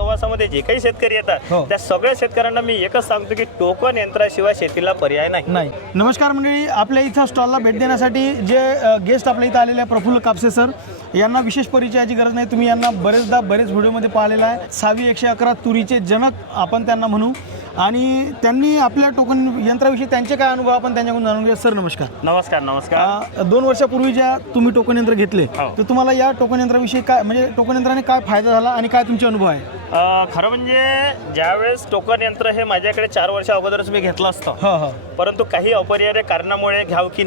सहवासामध्ये जे काही शेतकरी येतात हो. त्या सगळ्या शेतकऱ्यांना मी एकच सांगतो की टोकन यंत्राशिवाय शेतीला पर्याय नाही. नमस्कार मंडळी, आपल्या इथं स्टॉलला भेट देण्यासाठी जे गेस्ट आपल्या इथं आलेले आहे प्रफुल्ल कापसे सर, यांना विशेष परिचयाची गरज नाही. तुम्ही यांना बरेच व्हिडिओमध्ये पाहिलेला आहे. 6.111 तुरीचे जनक आपण त्यांना म्हणू. आणि त्यांनी आपल्या टोकन यंत्राविषयी त्यांचे काय अनुभव आपण त्यांच्याकडून जाणून घेऊया. सर नमस्कार. नमस्कार. 2 वर्षापूर्वी ज्या तुम्ही टोकन यंत्र घेतले तर तुम्हाला या टोकन यंत्राविषयी काय, म्हणजे टोकन यंत्राने काय फायदा झाला आणि काय तुमचे अनुभव आहे? खरं म्हणजे ज्यावेळेस टोकन यंत्र हे माझ्याकडे 4 वर्षा अगोदरच मी घेतलं असतं, परंतु काही अपरिहार्य कारणामुळे घ्याव की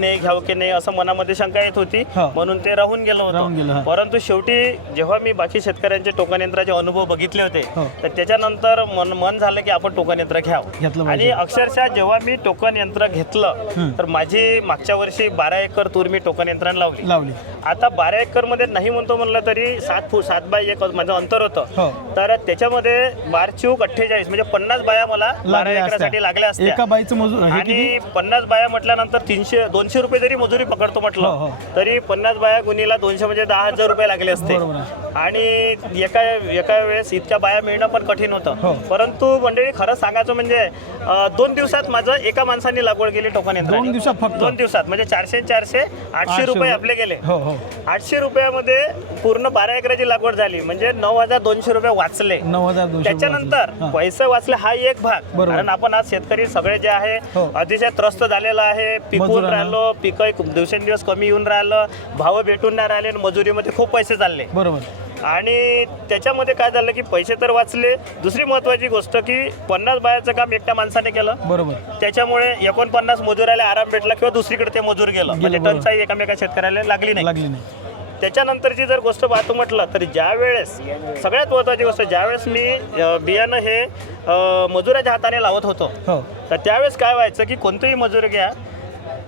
नाही असं मनामध्ये शंका येत होती, म्हणून ते राहून गेलं होतं. परंतु शेवटी जेव्हा मी बाकी शेतकऱ्यांचे टोकन यंत्राचे अनुभव बघितले होते तर त्याच्यानंतर मन झालं की आपण टोकन यंत्र घ्यावं. आणि अक्षरशः जेव्हा मी टोकन यंत्र घेतलं तर माझी मागच्या वर्षी 12 एकर तूर मी टोकन यंत्राने लावली. आता 12 एकर मध्ये नाही म्हणतो म्हणलं तरी 7 बाय 1 माझं अंतर होतं. तर त्याच्यामध्ये 12×48 म्हणजे 50 बाया मला 12 एकरासाठी लागल्या असत्या. एका बाईचं मजूर आणि 50 बाया म्हटल्यानंतर 200 रुपये जरी मजुरी पकडतो म्हटलं तरी 50 बाया गुणीला 200 म्हणजे 10,000 रुपये लागले असते. आणि एका वेळेस इतक्या बाया मिळणं पण कठीण होतं. परंतु मंडळी खरं सांगायचं म्हणजे 2 दिवसात माझं एका माणसाने लागवड केली टोकन यंत्र. 2 दिवसात फक्त 2 दिवसात म्हणजे 400 800 रुपये आपले गेले. 800 रुपयामध्ये पूर्ण 12 एकराची लागवड झाली म्हणजे 9,200 रुपये वाचले. 9,200. त्याच्यानंतर पैसे वाचले हा एक भाग. कारण आपण आज शेतकरी सगळे जे आहे अतिशय त्रस्त झालेला आहे. पिकून राहिलो, पिकं दिवसेंदिवस कमी येऊन राहिलं, भाव भेटून नाही राहिले, मजुरीमध्ये खूप पैसे चालले. बरोबर. आणि त्याच्यामध्ये काय झालं की पैसे तर वाचले. दुसरी महत्वाची गोष्ट की 50 बायाचं काम एकट्या माणसाने केलं. बरोबर. त्याच्यामुळे 49 मजुराला आराम भेटला किंवा दुसरीकडे ते मजूर गेलं म्हणजे टंचाई एकामेका शेतकऱ्याला लागली नाही. त्याच्यानंतरची जर गोष्ट पाहतो म्हटलं तर ज्या वेळेस सगळ्यात महत्त्वाची गोष्ट, ज्यावेळेस मी बियाणं हे मजुराच्या हाताने लावत होतो तर त्यावेळेस काय व्हायचं की कोणतंही मजूर घ्या,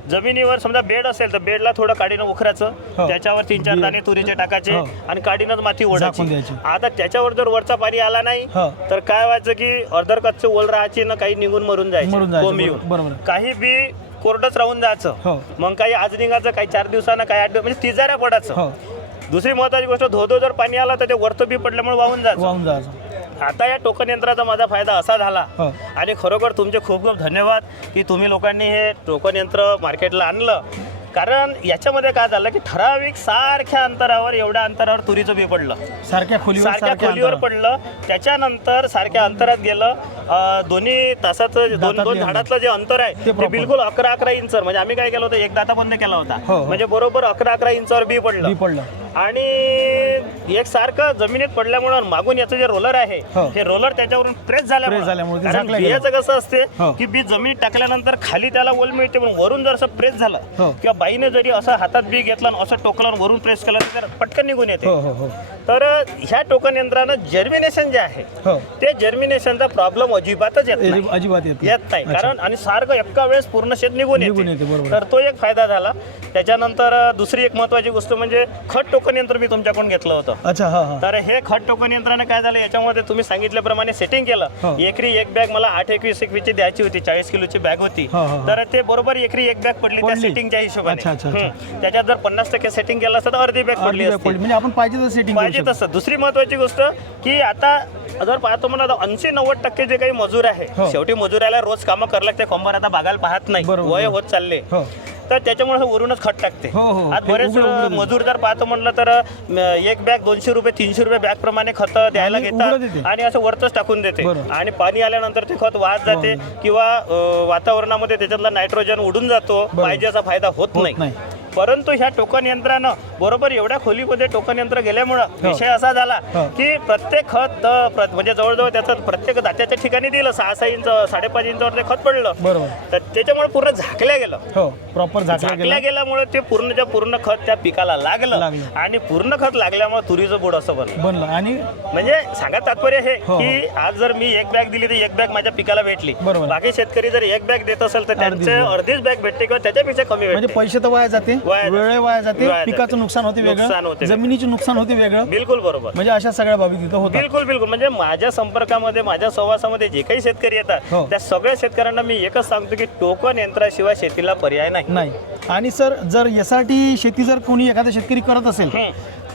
जमिनीवर समजा बेड असेल तर बेडला थोडं काडीनं उखरायचं, त्याच्यावर 3-4 दाणे तुरीचे टाकायचे आणि काडीनंच माती ओढायची. आता त्याच्यावर जर वरचा पाणी आला नाही तर काय व्हायचं की अर्धर कच्चे ओल राहायची ना, काही निघून मरून जायचं, काही बी कोरडच राहून जायचं. मग काही आज निघायचं, काही 4 दिवसानं, काही 8 दिवस म्हणजे तिजाऱ्या पडायचं. दुसरी महत्वाची गोष्ट, धो जर पाणी आला तर ते वरतं बी पडल्यामुळे वाहून जायचं. आता या टोकन यंत्राचा माझा फायदा असा झाला आणि खरोखर तुमचे खूप खूप धन्यवाद की तुम्ही लोकांनी हे टोकन यंत्र मार्केटला आणलं. कारण याच्यामध्ये काय झालं की ठराविक सारख्या अंतरावर, एवढ्या अंतरावर तुरीचं बी पडलं, सारख्या खोलीवर पडलं. त्याच्यानंतर सारख्या अंतरात गेलं. दोन्ही तासाचं दोन झाडातलं जे अंतर आहे ते बिलकुल 11 इंच, म्हणजे आम्ही काय केलं होतं, एक दाता बंद केला होता, म्हणजे बरोबर 11 इंचावर बी पडलं. आणि एक सारखं जमिनीत पडल्यामुळे मागून याचं जे रोलर आहे हे रोलर त्याच्यावरून प्रेस झाल्यामुळे बियाचं कसं असते की बी जमिनीत टाकल्यानंतर खाली त्याला ओल मिळते, पण वरून जर असं प्रेस झालं किंवा बाईने जरी असं हातात बी घेतलं आणि असं टोकलं वरून प्रेस केलं तर पटकन निघून येते. तर ह्या टोकन यंत्रानं जर्मिनेशन जे आहे ते जर्मिनेशनचा प्रॉब्लेम अजिबातच येत नाही. कारण आणि सारखं एका वेळेस पूर्ण शेत निघून येते, तर तो एक फायदा झाला. त्याच्यानंतर दुसरी एक महत्वाची गोष्ट म्हणजे खत टोकन यंत्र मी तुमच्याकडून घेतलं होतं. तर हे खत टोकन यंत्राने काय झालं, याच्यामध्ये तुम्ही सांगितल्याप्रमाणे सेटिंग केलं. एकरी एक बॅग मला 8-21 द्यायची होती, 40 किलोची बॅग होती. तर ते बरोबर एकरी एक बॅग पडली त्या सेटिंगच्या हिशोबाने. त्याच्यात जर 50% सेटिंग केलं असतं तर अर्धी बॅग पडली असती, म्हणजे आपण पाहिजे तसं. दुसरी महत्वाची गोष्ट की आता जर पाहतो म्हणा 80-90% जे काही मजूर आहे, शेवटी मजुराला रोज कामं करायला लागते, कंबर आता बागायला पाहत नाही, वय होत चालले, तर त्याच्यामुळे वरूनच खत टाकते. आज बरेच मजूर जर पाहतो म्हटलं तर एक बॅग 200 रुपये 300 रुपये बॅग प्रमाणे खत द्यायला घेतात आणि असं वरतच टाकून देते. आणि पाणी आल्यानंतर ते खत वाहत जाते किंवा वातावरणामध्ये त्याच्यातला नायट्रोजन उडून जातो, पाहिजे असा फायदा होत नाही. परंतु ह्या टोकन यंत्रानं बरोबर एवढ्या खोलीमध्ये टोकन यंत्र गेल्यामुळं विषय असा झाला की प्रत्येक खत म्हणजे जवळजवळ त्याचं प्रत्येक दात्याच्या ठिकाणी दिलं 6 इंच 5.5 इंचावर ते खत पडलं. तर त्याच्यामुळे पूर्ण झाकल्या गेलं, प्रॉपर झाकल्या गेल्यामुळे ते पूर्ण खत त्या पिकाला लागलं आणि पूर्ण खत लागल्यामुळे तुरीचं बोड असं बनलं. आणि म्हणजे सांगा तात्पर्य हे की आज जर मी एक बॅग दिली तर एक बॅग माझ्या पिकाला भेटली, बाकी शेतकरी जर एक बॅग देत असेल तर त्यांचे अर्धीच बॅग भेटते किंवा त्याच्यापेक्षा कमी भेटते. पैसे तर वाया जाते, वेळ वाया जाते, पिकाचं नुकसान होते वेगळं, जमिनीचे नुकसान होते वेगळं. बिलकुल बरोबर. म्हणजे अशा सगळ्या बाबी तिथं होतात. बिलकुल. म्हणजे माझ्या संपर्कामध्ये, माझ्या सहवासामध्ये जे काही शेतकरी येतात त्या सगळ्या शेतकऱ्यांना मी एकच सांगतो की टोकन यंत्राशिवाय शेतीला पर्याय नाही. आणि सर, जर यासाठी शेती जर कोणी एखादा शेतकरी करत असेल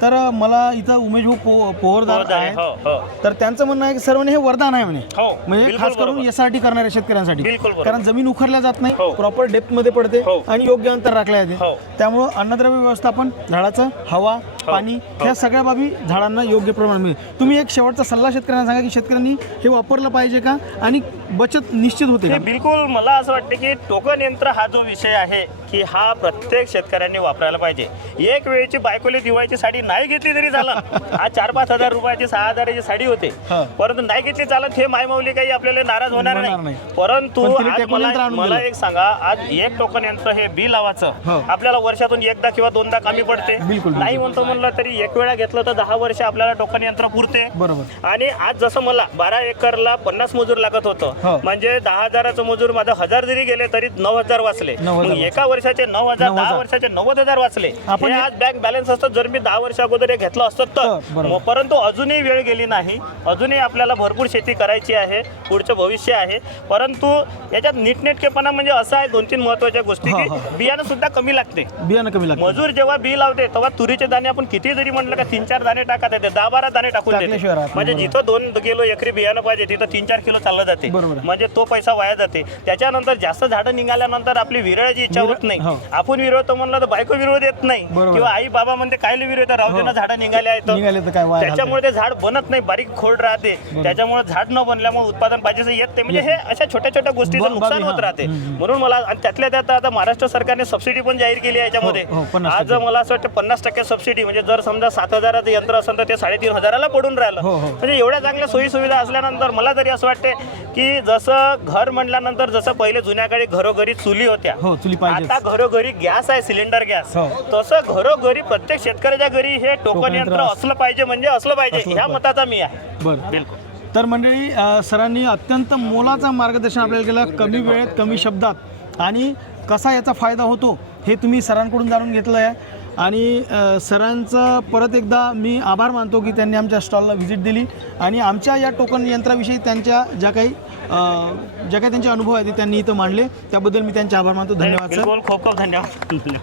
तर मला इथं उमेश भाऊ पोहरदार आहेत, हो तर त्यांचं म्हणणं आहे की सर्वांनी हे वरदान आहे म्हणे, हो म्हणजे बिलकुल खास करून बरोबर. यासाठी करणाऱ्या शेतकऱ्यांसाठी, बिलकुल बरोबर. कारण जमीन उखरल्या जात नाही, हो. प्रॉपर डेप्थ मध्ये पडते हो. आणि योग्य अंतर राखल्या हो. जाते. त्यामुळं अन्नद्रव्य व्यवस्थापन, झाडाचं हवा, पाणी ह्या सगळ्या बाबी झाडांना योग्य प्रमाणात मिळते. तुम्ही एक शेवटचा सल्ला शेतकऱ्यांना सांगा की शेतकऱ्यांनी हे वापरलं पाहिजे का आणि बचत निश्चित होते हे का? बिलकुल मला असं वाटतं की टोकन यंत्र हा जो विषय आहे की हा प्रत्येक शेतकऱ्यांनी वापरायला पाहिजे. एक वेळची बायकोले दिवाळीची साडी नाही घेतली तरी झालं, आज 4-5 हजार रुपयाची 6 हजाराची साडी होते, हा. परंतु नाही घेतली चालत, हे मायमाऊली काही आपल्याला नाराज होणार होणार नाही. नाही. परंतु पण तिने आज टेकून यंत्र आणून मला दिलं. एक सांगा, आज एक टोकन यंत्र हे बी लावायचं हो. आपल्याला वर्षातून एकदा किंवा दोनदा कमी पडते. बिलकुल. नाही म्हणतो म्हणलं तरी एक वेळा घेतलं तर 10 वर्ष आपल्याला टोकन यंत्र पुरते. बरोबर. आणि आज जसं मला 12 एकरला 50 मजूर लागत हो. होतं, म्हणजे 10,000चं मजूर माझं 1000 जरी गेले तरी 9,000 वाचले. 9,000 मग एका वर्षाचे 9,000, 10 वर्षाचे 90,000 वाचले. आपण हे आज बँक बॅलन्स असतं जर मी 10 वर्ष अगोदर हे घेतलं असतं तर. बरोबर. मग परंतु अजूनही वेळ गेली नाही, अजूनही आपल्याला भरपूर शेती करायची आहे, पुढचं भविष्य आहे. परंतु याच्यात नीटनेटकेपणा म्हणजे असं आहे, 2-3 महत्वाच्या गोष्टी की बियाणं सुद्धा कमी लागते. बियाणं कमी लागतं. मजूर जेव्हा बी लावते तेव्हा तुरीचे दाणे आपण किती जरी म्हटलं का 3-4 दाणे टाकत येते, 10-12 दाणे टाकून टाकल्याशिवाय देते. राहत म्हणजे नाही. जिथं 2 किलो एकरी बियाणं पाहिजे तिथं 3-4 किलो चाललं जाते. बरोबर. म्हणजे तो पैसा वाया जाते. त्याच्यानंतर जास्त झाडं निघाल्यानंतर आपली विरळाची इच्छा होत नाही. हो. आपण विरळतो म्हणलं तर बायको विरोध देत नाही, बरोबर. किंवा आई बाबा म्हणते कायले विरोध राहू दे ना, झाडं निघाले निघाले आहेत. तर काय वाया त्याच्यामुळे ते झाड बनत नाही, बारीक खोड राहते. त्याच्यामुळे झाड न बनल्यामुळे उत्पादन पाहिजे येत नाही. म्हणजे हे अशा छोट्या छोट्या गोष्टीचं नुकसान होत राहते. म्हणून मला आणि त्यातल्या त्यात आता महाराष्ट्र सरकारने सबसिडी पण जाहीर केली आहे याच्यामध्ये. हो, 50% आज मला असं वाटतं 50% सबसिडी, म्हणजे जर समजा 7,000चं यंत्र असेल तर ते 3,500ला पडून राहिलं. हो. म्हणजे एवढ्या चांगल्या सोयी सुविधा असल्यानंतर मला तरी असं वाटते की जसं घर म्हटल्यानंतर जसं पहिले जुन्या काळी घरोघरी चुली होत्या, हो, चुली पाहिजे. आता घरोघरी गॅस आहे, सिलेंडर गॅस. हो. तसं घरोघरी प्रत्येक शेतकऱ्याच्या घरी हे टोकन यंत्र असलं पाहिजे, म्हणजे असलं पाहिजे, असलं ह्या पाहिजे. मताचा मी आहे. बरं. बिलकुल. तर मंडळी, सरांनी अत्यंत मोलाचं मार्गदर्शन आपल्याला केलं, कमी वेळेत कमी शब्दात, आणि कसा याचा फायदा होतो हे तुम्ही सरांकडून जाणून घेतलं आहे. आणि सरांचं परत एकदा मी आभार मानतो की त्यांनी आमच्या स्टॉलला व्हिजिट दिली आणि आमच्या या टोकन यंत्राविषयी त्यांच्या ज्या काही त्यांचे अनुभव आहेत ते त्यांनी इथं मांडले, त्याबद्दल मी त्यांचे आभार मानतो. धन्यवाद सर. बिलकुल, खूप खूप धन्यवाद.